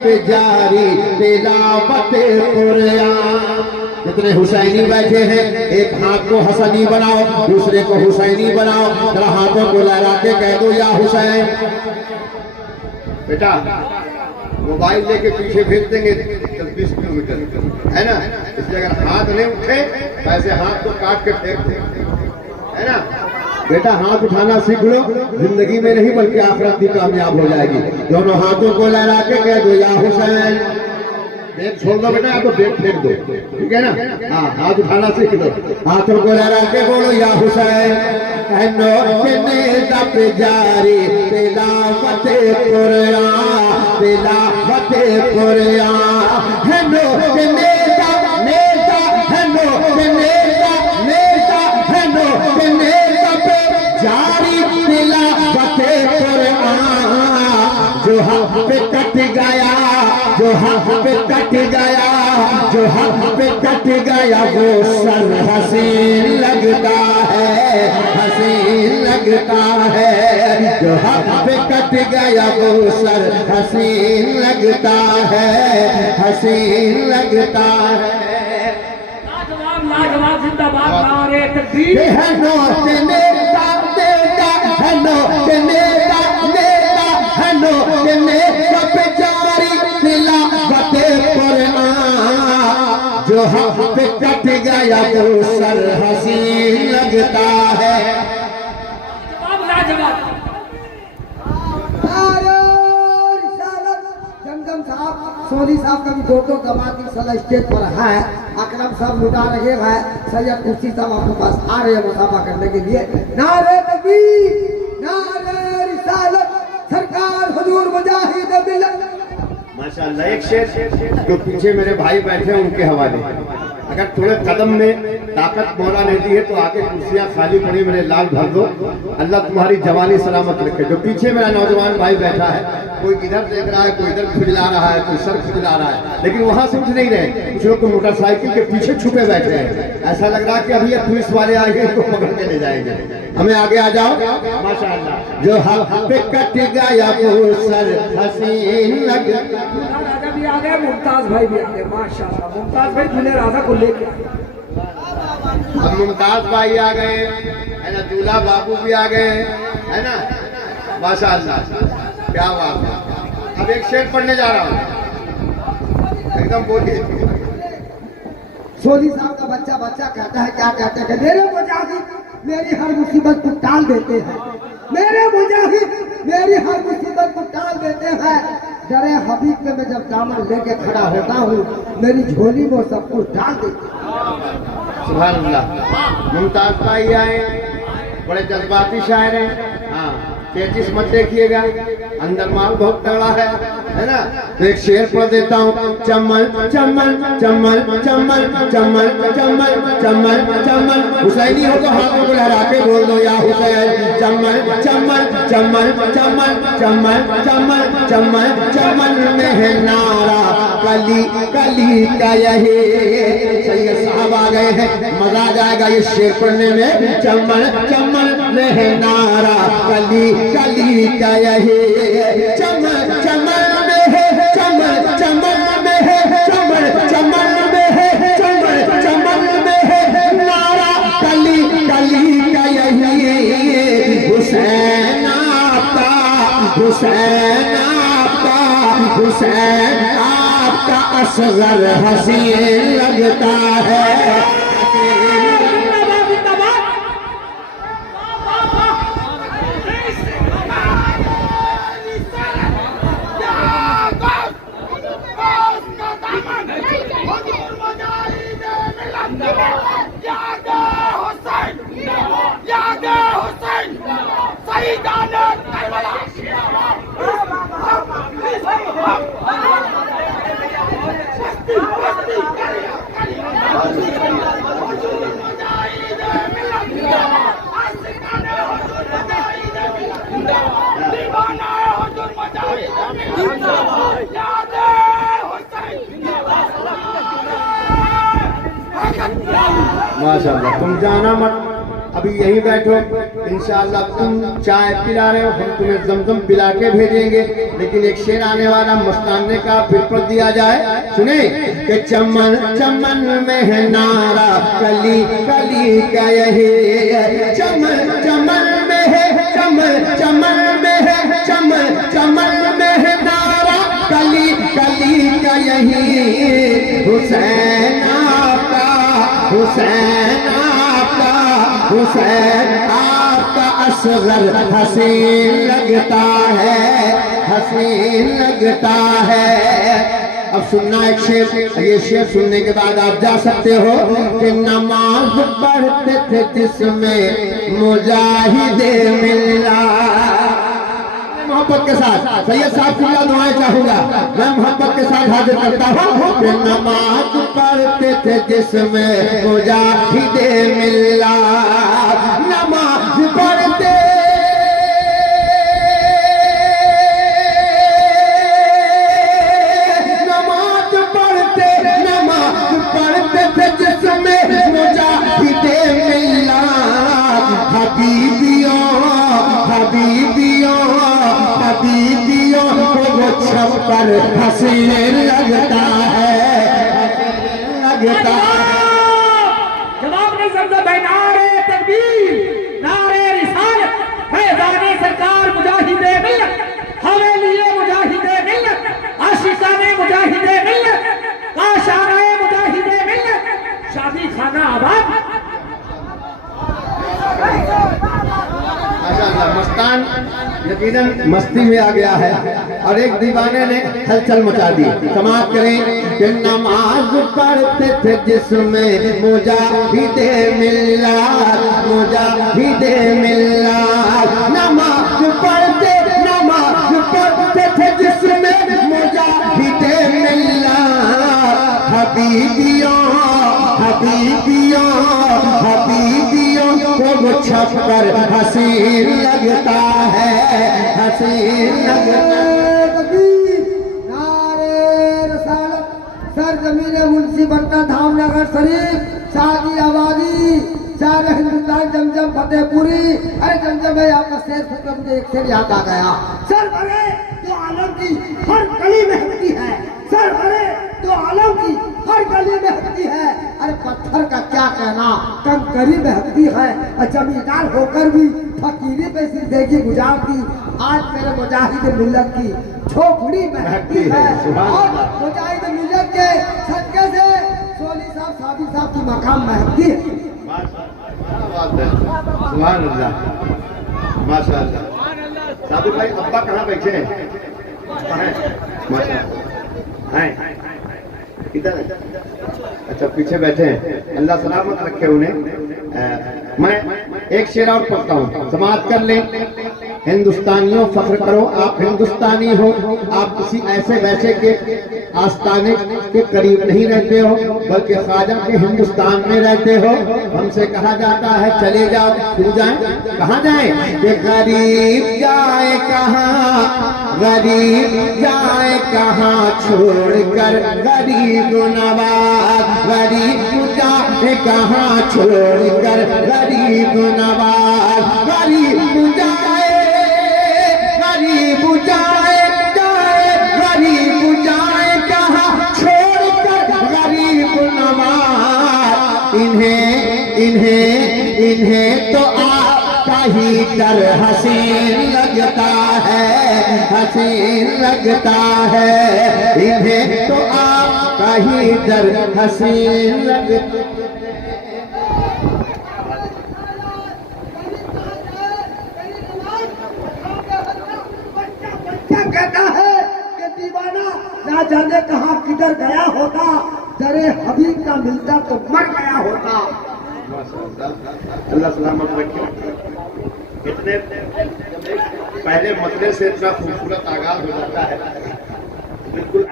जारी तिलावत कुरान। जितने हुसैनी बैठे हैं एक हाथ को हसनी बनाओ, दूसरे को हुसैनी बनाओ, जरा हाथों को लहरा के कह दो या हुसैन। बेटा मोबाइल लेके पीछे भेज देंगे 20 किलोमीटर, है ना। इसलिए अगर हाथ नहीं उठे तो ऐसे हाथ को काट के फेंक दे, है ना। बेटा हाथ उठाना सीख लो, जिंदगी में नहीं बल्कि आखिरत भी कामयाब हो जाएगी। दोनों हाथों को लहरा के कह दो या हुसैन। बैग छोड़ दो बेटा, या तो बैग फेंक दो, ठीक है ना। हाँ, हाथ उठाना सीख लो, हाथों को लहरा के बोलो या हुसैन। जारी तिलावत कुरान, तिलावत कुरान है नो के नेता, नेता है नो के नेता, नेता है नो के नेता पे जारी तिलावत कुरान। जो हक पे कट गया, जो हक पे कट गया, जो हक पे कट गया वो सर हसीन लगता है, हसीन लगता है। जो हक पे कट गया वो सर हसीन लगता है, हसीन लगता है। लाजवाब जिंदाबाद, नारे तकबीर। है नो के नेता, नेता है नो के नेता, नेता है नो के नेता पे जारी तिलावत कुरान। जो हक पे कट गया वो सर हसीन लगता है। जमजम साहब, सोनी साहब का भी दो गवाती सला स्टेज पर है। अकरम साहब लुटा रहे हैं, सैयद कुर्सी साहब आपके पास आ रहे हैं मुसाफा करने के लिए। नारे तकबीर, नारे रिसालत, सरकार हुजूर मुजाहिद मिल्लत। माशाअल्लाह। एक शेर जो पीछे मेरे भाई बैठे हैं उनके हवाले, अगर थोड़े कदम में ताकत मौला ने दी है तो आके कुर्सियां खाली पड़ी मेरे लाल भर दो। अल्लाह तुम्हारी जवानी सलामत रखे। जो पीछे मेरा नौजवान भाई बैठा है, कोई इधर देख रहा है, कोई इधर खुजला रहा है, कोई सर खुजला रहा है, लेकिन वहां से उठ नहीं रहे। कुछ लोग तो मोटरसाइकिल के पीछे छुपे बैठे हैं। ऐसा लग रहा है कि अभी ये पुलिस वाले आएंगे इनको पकड़ के ले जाएंगे। हमें आगे आ जाओ। माशाअल्लाह। जो हक पे कट गया वो सर हसीन लग। राजा भी आ गए, मुमताज भाई भी आ गए। माशाअल्लाह, मुमताज भाई दूल्हे राजा को लेके आए। अब मुमताज भाई आ गए, है ना, दूल्हा बाबू भी आ गए, है ना। माशाअल्लाह, क्या बात है। अब एक शेर पढ़ने जा रहा हूँ, एकदम बोलिए। सोनी साहब का बच्चा कहता है, क्या कहते हैं? मेरे मुजाहिद मेरी हर मुसीबत को टाल देते हैं, मेरे मुजाहिद मेरी हर मुसीबत को टाल देते हैं। डरे हबीब में मैं जब दामन लेके खड़ा होता हूँ, मेरी झोली में सब कुछ डाल देते हैं। सुभान अल्लाह। मुमताज भाई आए, बड़े जज्बाती शायर हैं। हाँ, तेजिस मत देखिएगा, अंदर माल बहुत तगड़ा है ना। तो एक शेर पढ़ देता हूँ। चमल चमल चमल चमल चमल चमल चमल चमल। हुसैनी हो तो हाथों को लहरा के बोल दो या हुसैन। चमल चमल चमल चमल चमल चमल चमल चमल में है नारा कली कली का यही। सैयद साहब आ गए हैं, मजा आ जाएगा ये शेर पढ़ने में। चमल चमल में है नारा कली कली का यही। चमल चमल में है, चमल चमल में है, चमल चमल में है, चमल चमल में है नारा कली कली का यही। हुसैन आपका, हुसैन आपका, हुसैन आपका असगर हसीन लगता है। माशाअल्लाह। तुम जाना मत, अभी यहीं बैठो, इंशाअल्लाह तुम चाय पिला रहे हो, हम तुम्हें जमजम पिला के भेजेंगे। लेकिन एक शेर आने वाला, मस्तान ने कहा फिर पढ़ दिया जाए, सुने कि चमन चमन में है नारा, कली कली का यही, चमन चमन में है, चमन चमन में है, चमन चमन में है नारा, कली कली का यही, हुसैन आपका, हुसैन आपका, हुसैन आपका असगर हसीन लगता है, हसीन लगता है। अब सुनना एक शेर, ये शेर सुनने के बाद आप जा सकते हो कि नमाज पढ़ते थे जिसमें मुजाहिदे मिल्ला। मोहब्बत के साथ सैयद साहब की दुआएं चाहूंगा, मैं मोहब्बत के साथ हाजिर करता हूँ कि नमाज पढ़ते थे जिसमें मुजाहिदे मिल्ला, नमाज पढ़ते हबीबियों हबीबियों हबीबियों को वो छप्पर हसीन लगता है, लगता है। जवाब नहीं समझा भाई, नारे तकबीर, नारे रिसालत, फैज़ाने सरकार मुजाहिदे मिल्लत, हवेलिये मुजाहिदे मिल्लत, आशिकाने मुजाहिदे मिल्लत, काशाने मुजाहिदे मिल्लत, शादी खाना आबाद। मस्तान यकीनन मस्ती में आ गया है और एक दीवाने ने हलचल मचा दी। समाप्त करें कि नमाज पढ़ते थे जिसमें मुजाहिदे मिल्लत, मुजाहिदे मिल्लत, नमाज पढ़ते थे जिसमें मुजाहिदे मिल्लत, हबीबियों हबीबियों हबीबियों को वो छप्पर हसीन लगता है, हसीन लगता है। नारे रसालत, सरजमीन मुंशी बट्टा धामनगर शरीफ, शादी आबादी, सारे हिंदुस्तान, जमजम फतेहपुरी। अरे जमजम है आपका शेर सुन कर मुझे एक शेर याद आ गया, सर भरे तो आलम की हर गली में हकती है, सर भरे तो आलम की हर गली में हकती है। अरे पत्थर का क्या कहना, कंकरी में हकती है, और जमींदार होकर भी फकीरी पे जिंदगी गुजारती। आज मेरे मुजाहिद मिल्लत की झोपड़ी में हकती है, और मुजाहिद मिल्लत के सदके से सोली साहब सादी साहब की मकाम में हकती है। सुभान अल्लाह, माशाअल्लाह। साधु भाई अब्बा कहाँ बैठे हैं? हैं इधर, अच्छा पीछे बैठे हैं, अल्लाह सलामत रखे उन्हें। मैं एक शेर और पढ़ता हूँ, समाप्त कर लें। हिंदुस्तानियों फख्र करो, आप हिंदुस्तानी हो, आप किसी ऐसे वैसे के आस्थाने के करीब नहीं रहते हो, बल्कि ख्वाजा के हिंदुस्तान में रहते हो। हमसे कहा जाता है चले जाओ, क्यों जाए, कहाँ जाए? कि गरीब जाए कहाँ, गरीब जाए कहाँ छोड़कर गरीब नवाज, गरीब जाए कहाँ छोड़कर गरीब नवाज, गरीब जाए, गरीब जाए जाए, गरीब जाए कहाँ छोड़कर गरीब नवाज। इन्हें तो आपका ही डर हसीन लगता है, हसीन लगता है, इन्हें तो आपका ही डर हसीन लगता है। क्या कहता है कि दीवाना ना जाने कहाँ किधर गया होता, दरे हबीब का मिलता तो मर गया होता। अल्लाह सलामत रखे। इतने पहले मसले से इतना खूबसूरत आगाज हो जाता है, बिल्कुल